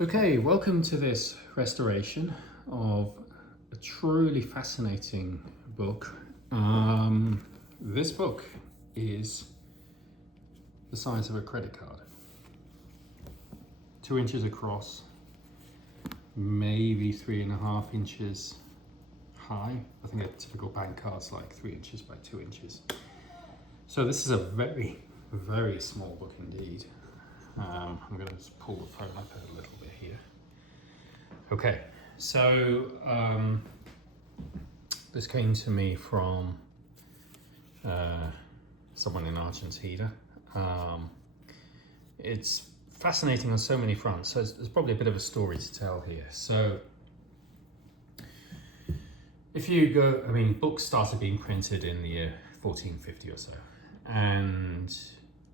Okay, welcome to this restoration of a truly fascinating book. This book is the size of a credit card, 2 inches across, maybe 3.5 inches high. I think a typical bank card's like 3 inches by 2 inches. So this is a very, very small book indeed. I'm going to just pull the phone up a little bit here. Okay, so this came to me from someone in Argentina. It's fascinating on so many fronts, so there's probably a bit of a story to tell here. So if you go, books started being printed in the year 1450 or so, and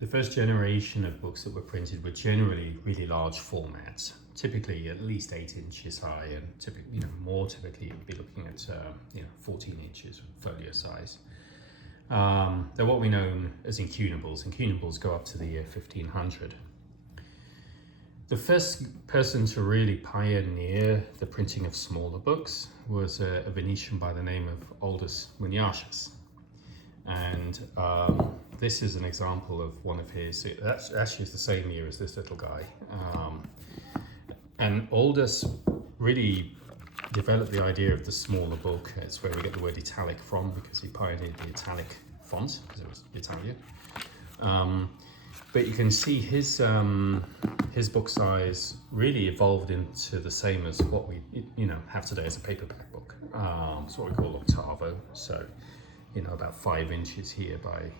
the first generation of books that were printed were generally really large formats, typically at least 8 inches high, and typically, more typically you'd be looking at 14 inches folio size. They're what we know as incunables. Incunables go up to the year 1500. The first person to really pioneer the printing of smaller books was a Venetian by the name of Aldus Muniachis. And this is an example of one of his, actually it's the same year as this little guy. And Aldus really developed the idea of the smaller book. It's where we get the word italic from, because he pioneered the italic font, because it was Italian. But you can see his book size really evolved into the same as what we have today as a paperback book. It's what we call octavo. So about 5 inches here by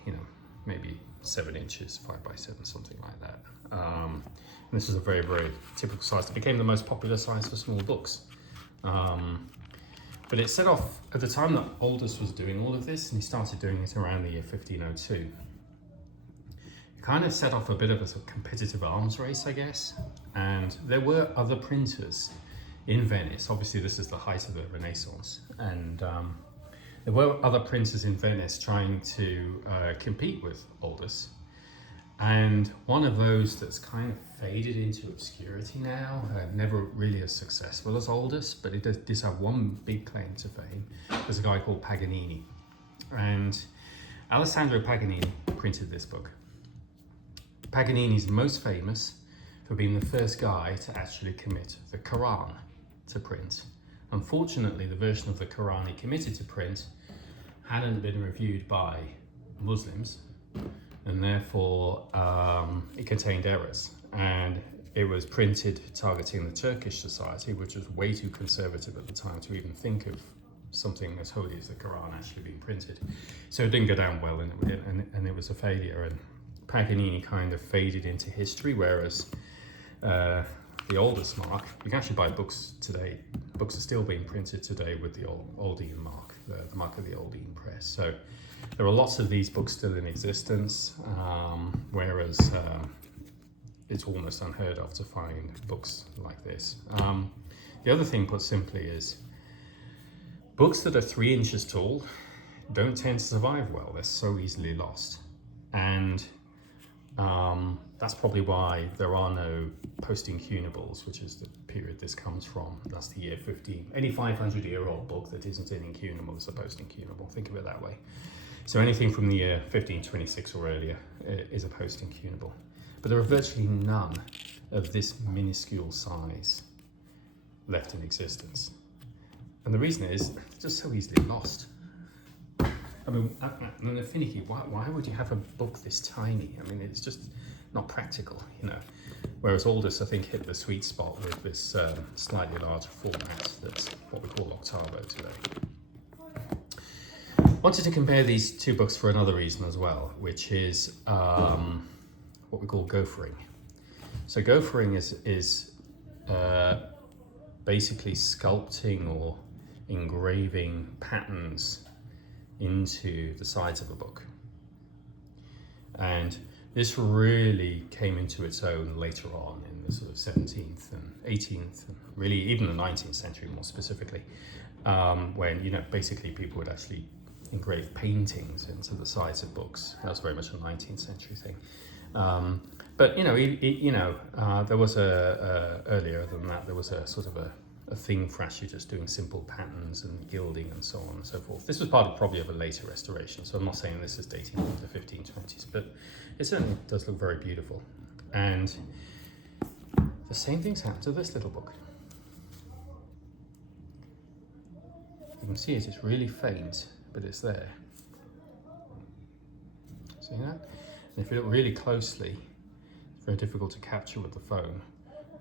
maybe 7 inches, 5 by 7, something like that. And this is a very, very typical size. It became the most popular size for small books. But it set off at the time that Aldus was doing all of this, and he started doing it around the year 1502. It kind of set off a bit of a sort of competitive arms race, I guess. And there were other printers in Venice. Obviously, this is the height of the Renaissance, and there were other printers in Venice trying to compete with Aldus. And one of those that's kind of faded into obscurity now, never really as successful as Aldus, but it does have one big claim to fame. There's a guy called Paganini. And Alessandro Paganini printed this book. Paganini's most famous for being the first guy to actually commit the Quran to print. Unfortunately, the version of the Quran he committed to print hadn't been reviewed by Muslims, and therefore it contained errors. And it was printed targeting the Turkish society, which was way too conservative at the time to even think of something as holy as the Quran actually being printed. So it didn't go down well, and it was a failure. And Paganini kind of faded into history, whereas the oldest mark, you can actually buy books today. Books are still being printed today with the Aldine mark, the mark of the Aldine press. So there are lots of these books still in existence, whereas it's almost unheard of to find books like this. The other thing, put simply, is books that are 3 inches tall don't tend to survive well. They're so easily lost. And that's probably why there are no post-incunables, which is the period this comes from. That's the year 15. Any 500-year-old book that isn't an incunable is a post-incunable. Think of it that way. So anything from the year 1526 or earlier is a post-incunable. But there are virtually none of this minuscule size left in existence. And the reason is, it's just so easily lost. And they're finicky. Why would you have a book this tiny? It's just not practical, Whereas Aldus, I think, hit the sweet spot with this slightly larger format. That's what we call octavo today. Wanted to compare these two books for another reason as well, which is what we call gophering. So gophering is basically sculpting or engraving patterns into the sides of a book. And this really came into its own later on in the sort of 17th and 18th, and really even the 19th century more specifically, when basically people would actually engrave paintings into the sides of books. That was very much a 19th century thing. But there was earlier than that, there was a sort of a thing for actually just doing simple patterns and gilding and so on and so forth. This was probably of a later restoration, so I'm not saying this is dating from the 1520s, but it certainly does look very beautiful. And the same thing's happened to this little book. You can see it's really faint, but it's there. See that? And if you look really closely, it's very difficult to capture with the phone.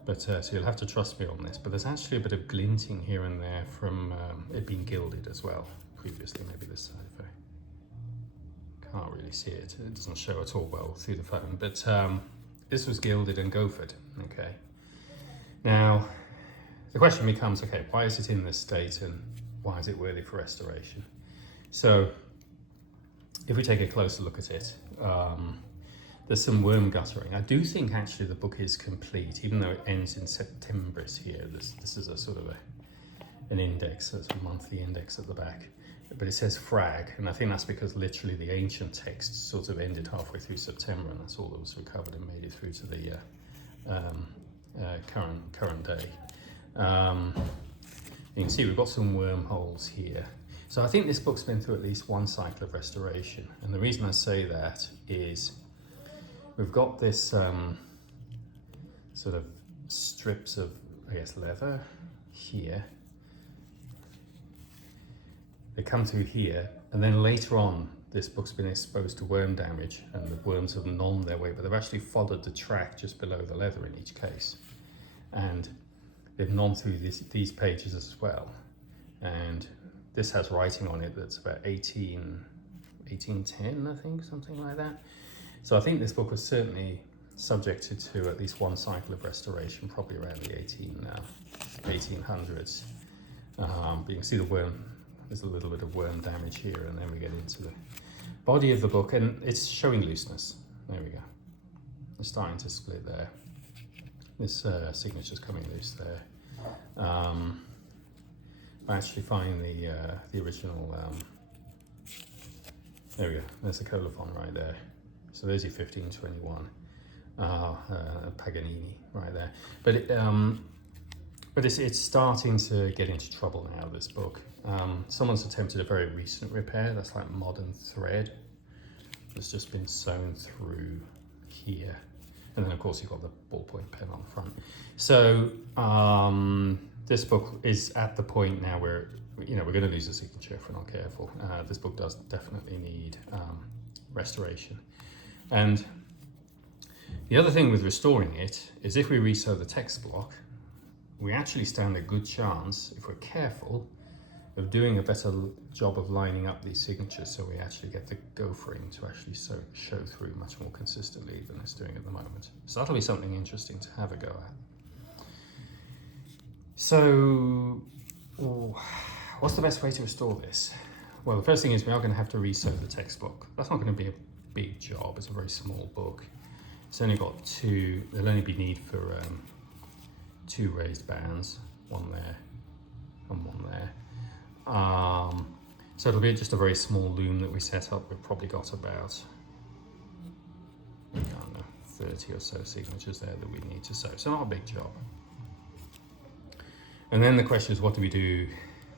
But so you'll have to trust me on this. But there's actually a bit of glinting here and there from it being gilded as well. Previously, maybe this side, if I can't really see it. It doesn't show at all well through the phone. But this was gilded and gophered. Okay. Now, the question becomes, okay, why is it in this state and why is it worthy for restoration? So, if we take a closer look at it, there's some worm guttering. I do think actually the book is complete, even though it ends in September here. This is a sort of an index, so it's a monthly index at the back. But it says frag, and I think that's because literally the ancient text sort of ended halfway through September, and that's all that was recovered and made it through to the current day. You can see we've got some wormholes here. So I think this book's been through at least one cycle of restoration, and the reason I say that is we've got this sort of strips of, I guess, leather here. They come through here, and then later on, this book's been exposed to worm damage, and the worms have gnawed their way, but they've actually followed the track just below the leather in each case. And they've gnawed through these pages as well. And this has writing on it that's about 1810, I think, something like that. So I think this book was certainly subjected to at least one cycle of restoration, probably around the 1800s. But you can see the worm, there's a little bit of worm damage here, and then we get into the body of the book, and it's showing looseness. There we go. It's starting to split there. This signature's coming loose there. I actually find the original, there we go, there's the colophon right there. So there's your 1521, Paganini right there. But it's starting to get into trouble now, this book. Someone's attempted a very recent repair, that's like modern thread. That's just been sewn through here. And then of course you've got the ballpoint pen on the front. So this book is at the point now where, we're going to lose the signature if we're not careful. This book does definitely need restoration. And the other thing with restoring it is if we resew the text block, we actually stand a good chance, if we're careful, of doing a better job of lining up these signatures so we actually get the gophering to actually show through much more consistently than it's doing at the moment. So that'll be something interesting to have a go at. So, what's the best way to restore this? Well, the first thing is we are going to have to resew the text block. That's not going to be a big job, it's a very small book. It's only got there'll only be need for 2 raised bands, one there and one there. So it'll be just a very small loom that we set up. We've probably got about, I don't know, 30 or so signatures there that we need to sew. So not a big job. And then the question is, what do we do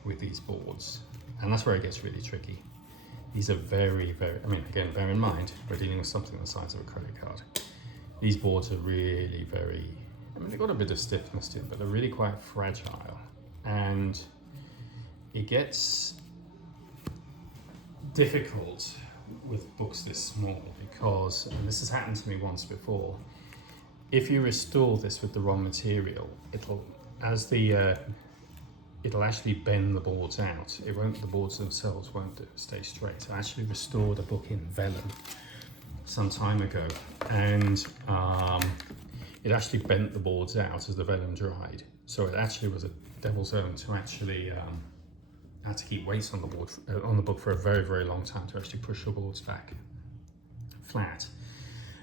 with these boards? And that's where it gets really tricky. These are very, very, again, bear in mind, we're dealing with something the size of a credit card. These boards are really very, they've got a bit of stiffness to them, but they're really quite fragile. And it gets difficult with books this small because, and this has happened to me once before, if you restore this with the wrong material, it'll actually bend the boards out. The boards themselves won't stay straight. I actually restored a book in vellum some time ago, and it actually bent the boards out as the vellum dried. So it actually was a devil's own to actually had to keep weights on the book for a very, very long time to actually push the boards back flat.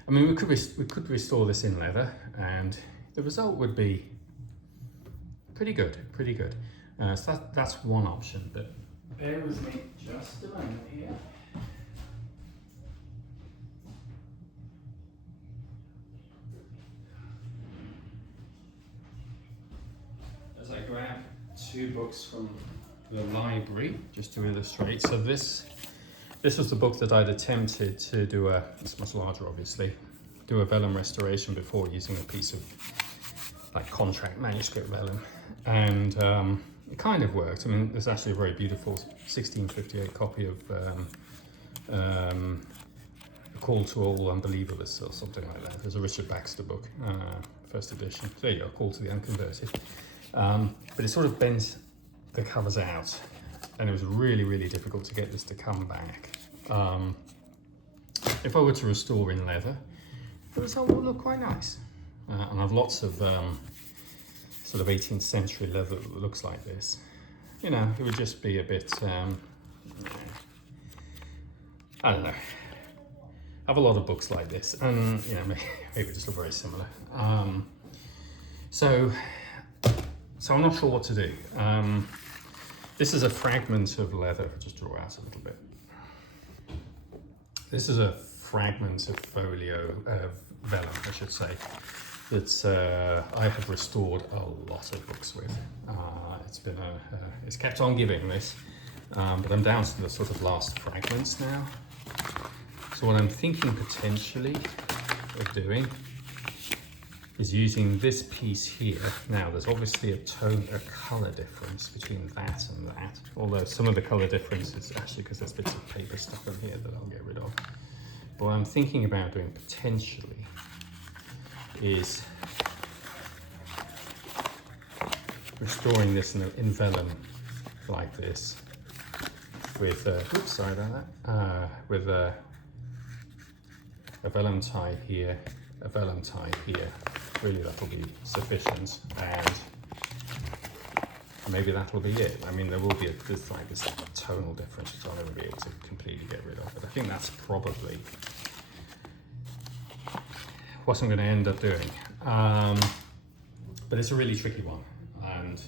We could restore this in leather, and the result would be pretty good. So that's one option, but bear with me just a moment here. two books from the library just to illustrate. So this was the book that I'd attempted to do it's much larger obviously, do a vellum restoration before using a piece of like contract manuscript vellum, and it kind of worked. I mean, there's actually a very beautiful 1658 copy of A Call to All Unbelievers or something like that. There's a Richard Baxter book, first edition. There you go, Call to the Unconverted. But it sort of bent the covers out, and it was really, really difficult to get this to come back. If I were to restore in leather, the result would look quite nice. And I've lots of sort of 18th century leather that looks like this. You know, it would just be a bit, I don't know. I have a lot of books like this, and you know, maybe just look very similar. So I'm not sure what to do. This is a fragment of leather. I'll just draw out a little bit. This is a fragment of folio, vellum, I should say, that I have restored a lot of books with. It's kept on giving this, but I'm down to the sort of last fragments now. So what I'm thinking potentially of doing is using this piece here. Now there's obviously a colour difference between that and that, although some of the colour difference is actually because there's bits of paper stuck on here that I'll get rid of. But what I'm thinking about doing potentially is restoring this in vellum like this with, oops, sorry about that, with a vellum tie here, a vellum tie here. Really, that'll be sufficient, and maybe that'll be it. I mean, there will be this tonal difference which I'll never be able to completely get rid of, but I think that's probably what I'm going to end up doing. But it's a really tricky one, and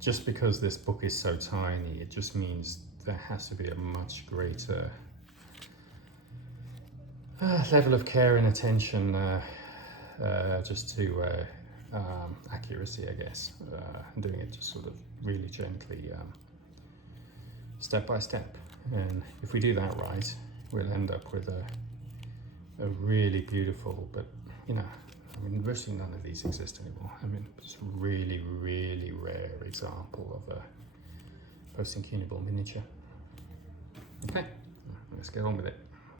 just because this book is so tiny, it just means there has to be a much greater level of care and attention just to accuracy, I guess, doing it just sort of really gently, step by step. And if we do that right, we'll end up with a really beautiful, but you know, I mean, virtually none of these exist anymore. I mean, it's a really, really rare example of a post-incunable miniature. Okay, let's get on with it.